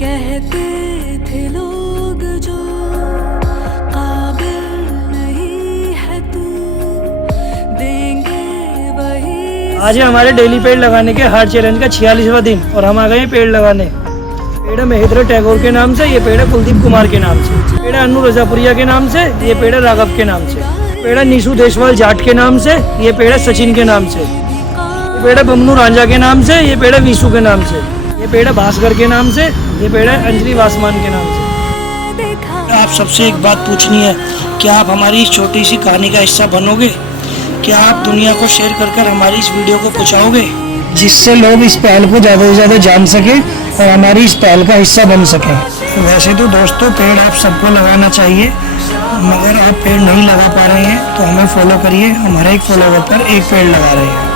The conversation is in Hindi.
कहते थे लोग जो काबिल नहीं है तू, देंगे वही। आज है हमारे डेली पेड़ लगाने के हार्ट चैलेंज का 46वां दिन और हम आ गए हैं पेड़ लगाने। पेड़ है महेंद्र टैगोर के नाम से, ये पेड़ है कुलदीप कुमार के नाम से, पेड़ है अनु रजापुरिया के नाम से, ये पेड़ है राघव के नाम से, पेड़ है निशु देशवाल जाट के नाम से, ये पेड़ है सचिन के नाम से, ये पेड़ है बमनू रांझा के नाम से, ये पेड़ है विशु के नाम से, ये पेड़ है भास्कर के नाम से, ये पेड़ है अंजलि वासमान के नाम से। आप सबसे एक बात पूछनी है, क्या आप हमारी इस छोटी सी कहानी का हिस्सा बनोगे? क्या आप दुनिया को शेयर कर हमारी इस वीडियो को पहुंचाओगे, जिससे लोग इस पहल को ज़्यादा से ज़्यादा जान सके और हमारी इस पहल का हिस्सा बन सके? वैसे तो दोस्तों पेड़ आप सबको लगाना चाहिए, मगर आप पेड़ नहीं लगा पा रहे हैं तो हमें फॉलो करिए, हमारे एक फॉलोवर पर एक पेड़ लगा रहे हैं।